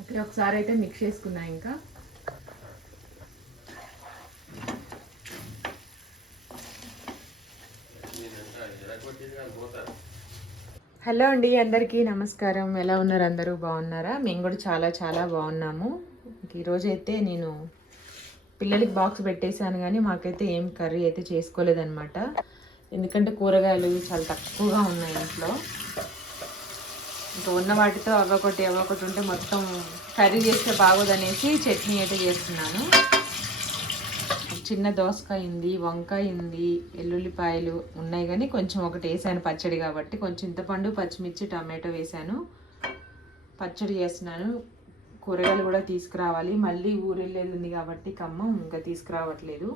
Okay ఒకసారి అయితే mix చేసుకున్నా ఇంకా. హలో అండి అందరికీ నమస్కారం. ఎలా ఉన్నారు అందరూ? బాగున్నారా? మేము కూడా చాలా చాలా బాగున్నాము. ఈరోజు అయితే నేను పిల్లలకి బాక్స్ పెట్టేశాను కానీ మాకైతే ఏం కర్రీ అయితే చేసుకోలేదనమాట ఎందుకంటే కూరగాయలు చాలా తక్కువగా ఉన్నాయి ఇంట్లో. ఇంకా ఉన్న వాటితో అవ్వకొట్టి అవ్వకొట్టి ఉంటే మొత్తం కర్రీ చేస్తే బాగోదనేసి చట్నీ అయితే చేస్తున్నాను. చిన్న దోసకాయ ఉంది వంకాయ ఉంది ఎల్లుల్లిపాయలు ఉన్నాయి కానీ కొంచెం ఒకటి వేసాను పచ్చడి కాబట్టి. కొంచెం చింతపండు పచ్చిమిర్చి టమాటో వేసాను. పచ్చడి చేస్తున్నాను. కూరగాయలు కూడా తీసుకురావాలి. మళ్ళీ ఊరెళ్ళేది ఉంది కాబట్టి ఖమ్మం ఇంకా తీసుకురావట్లేదు.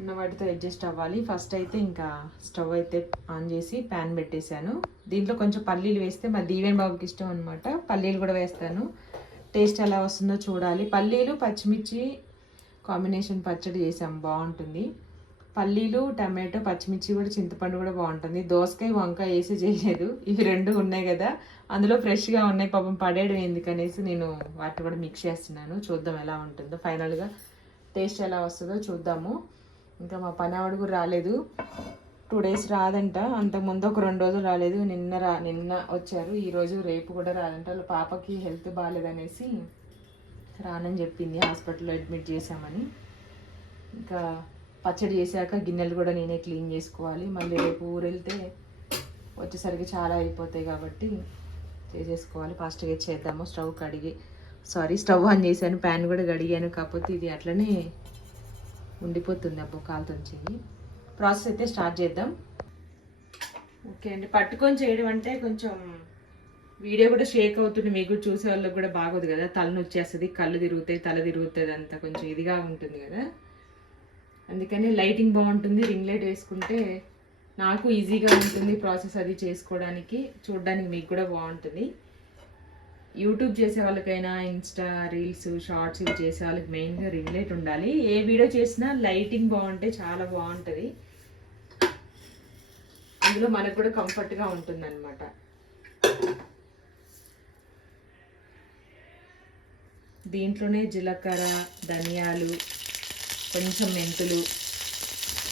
ఉన్న వాటితో అడ్జస్ట్ అవ్వాలి. ఫస్ట్ అయితే ఇంకా స్టవ్ అయితే ఆన్ చేసి ప్యాన్ పెట్టేశాను. దీంట్లో కొంచెం పల్లీలు వేస్తే మా దీవెన్ బాబుకి ఇష్టం అనమాట పల్లీలు కూడా వేస్తాను. టేస్ట్ ఎలా వస్తుందో చూడాలి. పల్లీలు పచ్చిమిర్చి కాంబినేషన్ పచ్చడి చేసాం బాగుంటుంది. పల్లీలు టమాటో పచ్చిమిర్చి కూడా చింతపండు కూడా బాగుంటుంది. దోసకాయ వంకాయ వేసి చేయలేదు. ఇవి రెండు ఉన్నాయి కదా. అందులో ఫ్రెష్గా ఉన్నాయి. పాపం పడేయడం ఎందుకనేసి నేను వాటిని కూడా మిక్స్ చేస్తున్నాను. చూద్దాం ఎలా ఉంటుందో. ఫైనల్గా టేస్ట్ ఎలా వస్తుందో చూద్దాము. ఇంకా మా పనివాడు కూడా రాలేదు. టూ డేస్ రాదంట. అంతకుముందు ఒక రెండు రోజులు రాలేదు. నిన్న రా నిన్న వచ్చారు. ఈరోజు రేపు కూడా రాదంట. వాళ్ళ పాపకి హెల్త్ బాగాలేదనేసి రానని చెప్పింది. హాస్పిటల్లో అడ్మిట్ చేశామని. ఇంకా పచ్చడి చేశాక గిన్నెలు కూడా నేనే క్లీన్ చేసుకోవాలి. మళ్ళీ రేపు ఊరు వెళ్తే వచ్చేసరికి చాలా అయిపోతాయి కాబట్టి చేసేసుకోవాలి. ఫాస్ట్గా చేద్దాము. స్టవ్ కడిగి సారీ స్టవ్ ఆన్ చేశాను. ప్యాన్ కూడా కడిగాను. కాకపోతే ఇది అట్లనే ఉండిపోతుంది అబ్బో కాలుతుంచింది ప్రాసెస్ అయితే స్టార్ట్ చేద్దాం. ఓకే అండి పట్టుకొని చేయడం అంటే కొంచెం వీడియో కూడా షేక్ అవుతుంది మీకు కూడా చూసే వాళ్ళకి కూడా బాగోదు కదా. తలను వచ్చేస్తుంది కళ్ళు తిరుగుతాయి తల తిరుగుతుంది అంతా కొంచెం ఇదిగా ఉంటుంది కదా. అందుకని లైటింగ్ బాగుంటుంది రింగ్ లైట్ వేసుకుంటే నాకు ఈజీగా ఉంటుంది ప్రాసెస్ అది చేసుకోవడానికి చూడడానికి మీకు కూడా బాగుంటుంది. యూట్యూబ్ చేసే వాళ్ళకైనా ఇన్స్టా రీల్స్ షార్ట్స్ ఇవి చేసే వాళ్ళకి మెయిన్గా రింగ్ లైట్ ఉండాలి. ఏ వీడియో చేసినా లైటింగ్ బాగుంటే చాలా బాగుంటుంది. అందులో మనకు కూడా కంఫర్ట్గా ఉంటుంది అనమాట దీంట్లోనే జీలకర్ర ధనియాలు కొంచెం మెంతులు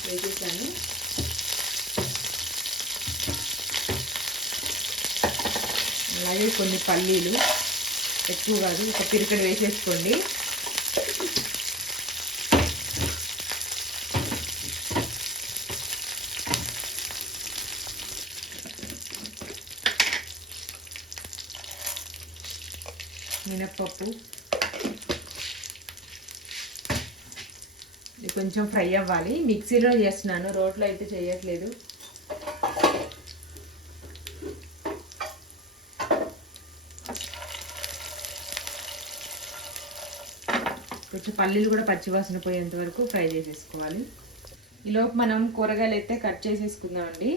వేసేసాను. అలాగే కొన్ని పల్లీలు. ఎక్కువ కాదు ఒక పిరికడ వేసేసుకోండి. మినప్పప్పు. ఇది కొంచెం ఫ్రై అవ్వాలి. మిక్సీలో చేస్తున్నాను రోట్లో అయితే చేయట్లేదు. కొంచెం పల్లీలు కూడా పచ్చివాసన పోయేంత వరకు ఫ్రై చేసేసుకోవాలి. ఈలోపు మనం కూరగాయలు అయితే కట్ చేసేసుకుందామండి.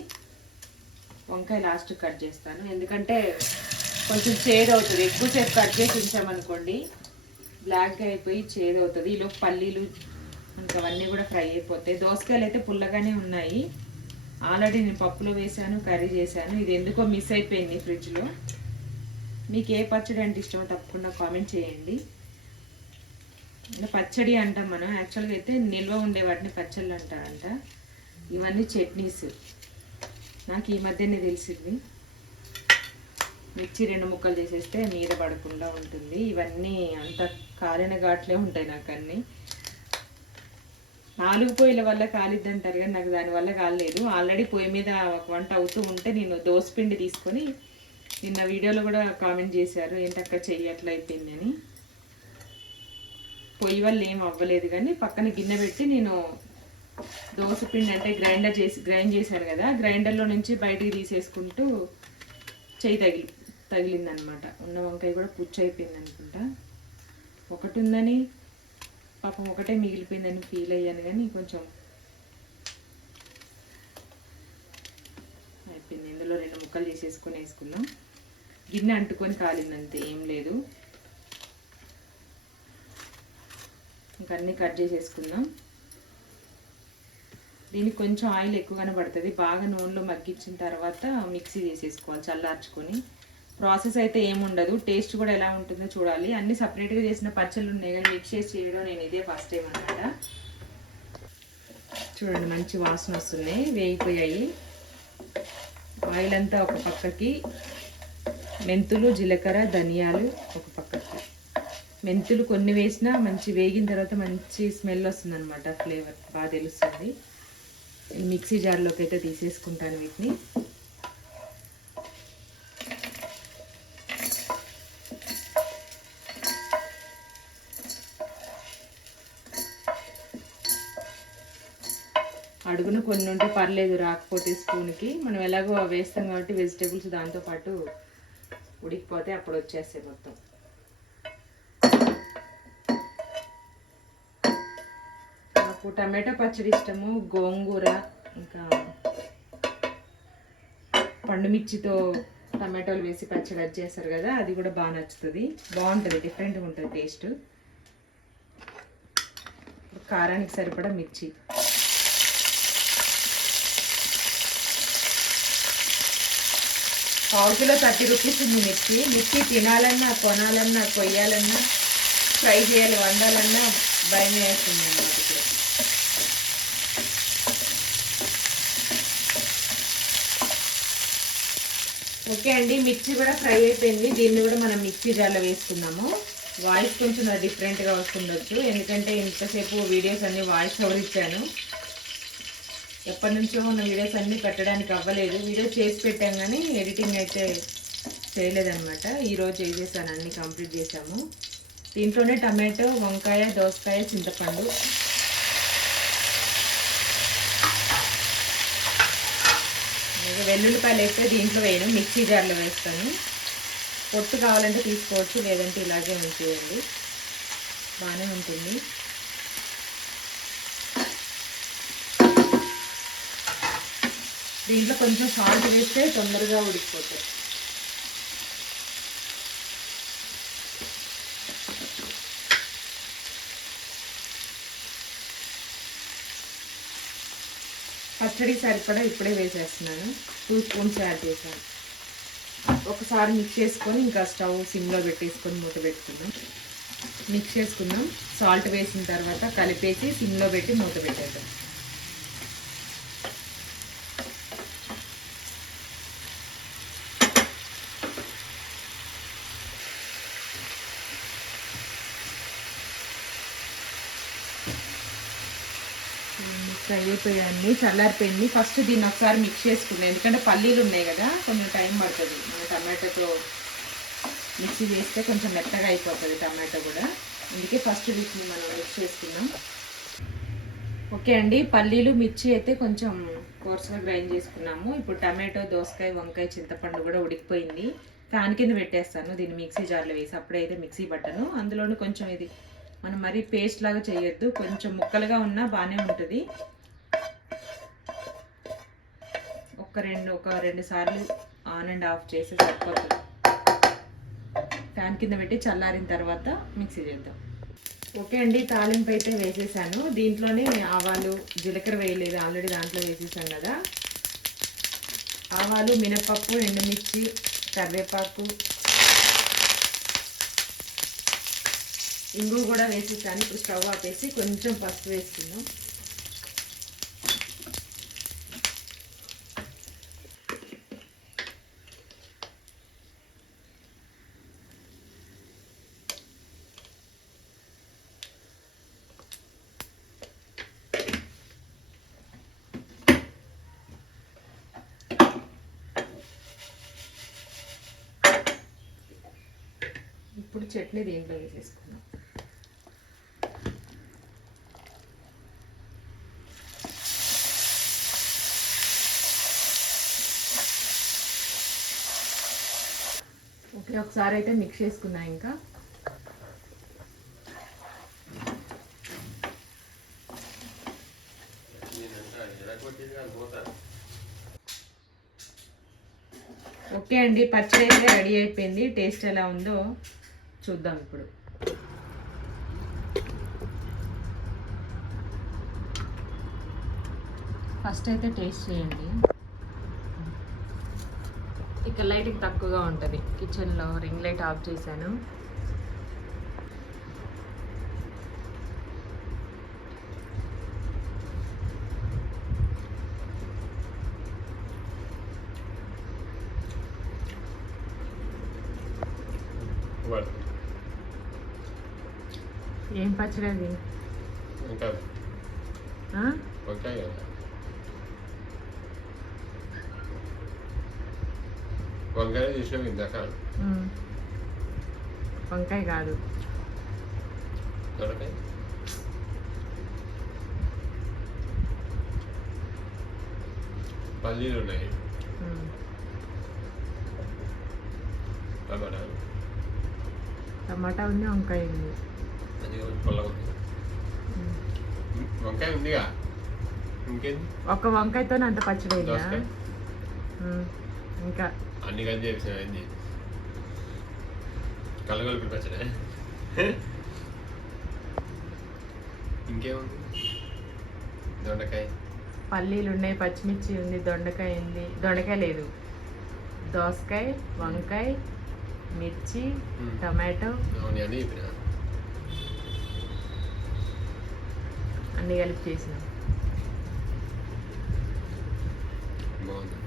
వంకాయ లాస్ట్ కట్ చేస్తాను. ఎందుకంటే కొంచెం చేదు అవుతుంది ఎక్కువసేపు కట్ చేసి ఉంచామనుకోండి బ్లాక్గా అయిపోయి చేదు అవుతుంది ఈలోపు పల్లీలు ఇంకా అవన్నీ కూడా ఫ్రై అయిపోతాయి. దోసకాయలు అయితే పుల్లగానే ఉన్నాయి. ఆల్రెడీ నేను పప్పులో వేసాను కర్రీ చేశాను. ఇది ఎందుకో మిస్ అయిపోయింది ఫ్రిడ్జ్లో మీకు ఏ పచ్చడి అంటే ఇష్టమో తప్పకుండా కామెంట్ చేయండి. పచ్చడి అంటాం మనం. యాక్చువల్గా అయితే నిల్వ ఉండే వాటిని పచ్చళ్ళు అంటారంట ఇవన్నీ చట్నీస్. నాకు ఈ మధ్యనే తెలిసింది. మిర్చి రెండు ముక్కలు చేసేస్తే మీద పడకుండా ఉంటుంది. ఇవన్నీ అంత కాలిన ఘాట్లే ఉంటాయి నాకు అన్నీ. నాలుగు పొయ్యిల వల్ల కాలిద్ది అంటారు కానీ నాకు దానివల్ల కాలేదు. ఆల్రెడీ పొయ్యి మీద ఒక వంట అవుతూ ఉంటే నేను దోసపిండి తీసుకొని నిన్న వీడియోలో కూడా కామెంట్ చేశారు. ఏంటక్క చెయ్యి అట్లా అయిపోయిందని పొయ్యి వల్ల ఏం అవ్వలేదు కానీ పక్కన గిన్నె పెట్టి నేను దోశ పిండి అంటే గ్రైండర్ చేసి గ్రైండ్ చేశాను కదా గ్రైండర్లో నుంచి బయటికి తీసేసుకుంటూ చెయ్యి తగిలి తగిలిందనమాట. ఉన్న వంకాయ కూడా పుచ్చు అయిపోయింది అనుకుంటా. ఒకటి ఉందని పాపం ఒకటే మిగిలిపోయిందని ఫీల్ అయ్యాను కానీ కొంచెం అయిపోయింది. ఇందులో రెండు ముక్కలు చేసేసుకొని వేసుకున్నాం. గిన్నె అంటుకొని కాలిందంతే ఏం లేదు. అన్నీ కట్ చేసేసుకుందాం. దీనికి కొంచెం ఆయిల్ ఎక్కువగానే పడుతుంది. బాగా నూనెలో మగ్గించిన తర్వాత మిక్సీ చేసేసుకోవాలి చల్లార్చుకొని. ప్రాసెస్ అయితే ఏముండదు. టేస్ట్ కూడా ఎలా ఉంటుందో చూడాలి. అన్ని సపరేట్గా చేసిన పచ్చళ్ళు ఉన్నాయి కానీ మిక్స్ చేసి చేయడం నేను ఇదే ఫస్ట్ టైం అనమాట చూడండి మంచి వాసన వస్తున్నాయి. వేగిపోయాయి. ఆయిల్ అంతా ఒక పక్కకి. మెంతులు జీలకర్ర ధనియాలు ఒక పక్క. మెంతులు కొన్ని వేసినా మంచి వేగిన తర్వాత మంచి స్మెల్ వస్తుంది అనమాట ఫ్లేవర్. బాగా తెలుస్తుంది. మిక్సీ జార్లోకి అయితే తీసేసుకుంటాను వీటిని. అడుగున కొన్ని ఉంటే పర్లేదు రాకపోతే స్పూన్కి. మనం ఎలాగో వేస్తాం కాబట్టి వెజిటేబుల్స్ దాంతో పాటు ఉడికిపోతే అప్పుడు వచ్చేస్తాయి మొత్తం. నాకు టమాటో పచ్చడి ఇష్టము గోంగూర ఇంకా పండు మిర్చితో టమాటోలు వేసి పచ్చడి అది చేస్తారు కదా అది కూడా బాగా నచ్చుతుంది. బాగుంటుంది డిఫరెంట్గా ఉంటుంది టేస్ట్. కారానికి సరిపడా మిర్చి. పావు కిలో థర్టీ రూపీస్ ఉంది మిర్చి. మిర్చి తినాలన్నా కొనాలన్నా కొయ్యాలన్నా ఫ్రై చేయాలి వండాలన్నా భయం వేస్తుంది అన్నమాట ఓకే అండి మిర్చి కూడా ఫ్రై అయిపోయింది. దీన్ని కూడా మనం మిక్సీ జార్లో వేసుకున్నాము వాయిస్ కొంచెం డిఫరెంట్గా వస్తుండొచ్చు. ఎందుకంటే ఇంతసేపు వీడియోస్ అన్ని వాయిస్ ఓవర్ ఇచ్చాను. ఎప్పటి నుంచో ఉన్న వీడియోస్ అన్నీ పెట్టడానికి అవ్వలేదు. వీడియో చేసి పెట్టాం కానీ ఎడిటింగ్ అయితే చేయలేదన్నమాట. ఈరోజు చేసేసాను అన్నీ కంప్లీట్ చేసాము దీంట్లోనే టమాటో వంకాయ దోసకాయ చింతపండు. వెల్లుల్లిపాయలు వేస్తే దీంట్లో వేయను మిక్సీ జార్లో వేస్తాను. పొట్టు కావాలంటే తీసుకోవచ్చు లేదంటే ఇలాగే ఉంచేయండి. బాగానే ఉంటుంది. దీంట్లో కొంచెం సాల్ట్ వేస్తే తొందరగా ఉడికిపోతాయి. పచ్చడి సరిపడా ఇప్పుడే వేసేస్తున్నాను. టూ స్పూన్స్ యాడ్ చేశాను. ఒకసారి మిక్స్ చేసుకొని ఇంకా స్టవ్ సిమ్లో పెట్టేసుకొని మూత పెట్టుకుందాం. మిక్స్ చేసుకుందాం. సాల్ట్ వేసిన తర్వాత కలిపేసి సిమ్లో పెట్టి మూత పెట్టేద్దాం. అయిపోయాయండి చల్లారిపోయింది. ఫస్ట్ దీన్ని ఒకసారి మిక్స్ చేసుకున్నాను ఎందుకంటే పల్లీలు ఉన్నాయి కదా కొంచెం టైం పడుతుంది. మన టమాటోతో మిక్సీ చేస్తే కొంచెం మెత్తగా అయిపోతుంది టమాటో కూడా. అందుకే ఫస్ట్ వీటిని మనం మిక్స్ చేసుకున్నాం ఓకే అండి పల్లీలు మిర్చి అయితే కొంచెం కోర్సుగా గ్రైండ్ చేసుకున్నాము. ఇప్పుడు టమాటో దోసకాయ వంకాయ చింతపండు కూడా ఉడికిపోయింది. ఫ్యాన్ కింద పెట్టేస్తాను. దీన్ని మిక్సీ జార్లో వేసి అప్పుడైతే మిక్సీ పట్టను. అందులోనే కొంచెం ఇది మనం మరీ పేస్ట్ లాగా చేయొద్దు. కొంచెం ముక్కలుగా ఉన్నా బాగానే ఉంటుంది. ఒక రెండు ఒక రెండు సార్లు ఆన్ అండ్ ఆఫ్ చేసి సరిపోతుంది ఫ్యాన్ కింద పెట్టి చల్లారిన తర్వాత మిక్సీ చేద్దాం. ఓకే అండి తాలింపు అయితే వేసేసాను. దీంట్లోనే ఆవాలు జీలకర్ర వేయలేదు ఆల్రెడీ దాంట్లో వేసేసాను కదా. ఆవాలు మినపప్పు ఎండుమిర్చి కరివేపాకు ఇంగు కూడా వేసేసాను. ఇప్పుడు స్టవ్ ఆపేసి కొంచెం పసుపు వేసుకుందాం. ఇప్పుడు చట్నీ దీంట్లో వేసేసుకుందాం ఓకే ఒకసారి అయితే మిక్స్ చేసుకున్నా ఇంకా. ఓకే అండి పచ్చడి అయితే రెడీ అయిపోయింది. టేస్ట్ ఎలా ఉందో చూద్దాం ఇప్పుడు. ఫస్ట్ అయితే టేస్ట్ చేయండి. ఇక్కడ లైటింగ్ తక్కువగా ఉంటుంది. కిచెన్లో రింగ్ లైట్ ఆఫ్ చేశాను. వాడు ఏం పచ్చడి అది? వంకాయ చేసినాం ఇందాక. వంకాయ కాదు దొరకాయ పల్లీలు ఉన్నాయి. టమాటా టమాటా ఉంది వంకాయ ఉంది వంకాయ ఉందిగా? ఇంకేంది? ఒక్క వంకాయతో అంత పచ్చడి. ఇంకా. అన్ని కలిసి చేసిన అయింది కలగలిపి పచ్చడే. ఇంకేముంది? దొండకాయ. పల్లీలు ఉన్నాయి పచ్చిమిర్చి ఉంది దొండకాయ ఉంది. దొండకాయ లేదు. దోసకాయ వంకాయ మిర్చి. టమాటో. అన్ని కలిపి చేసినాం. బాగుంది.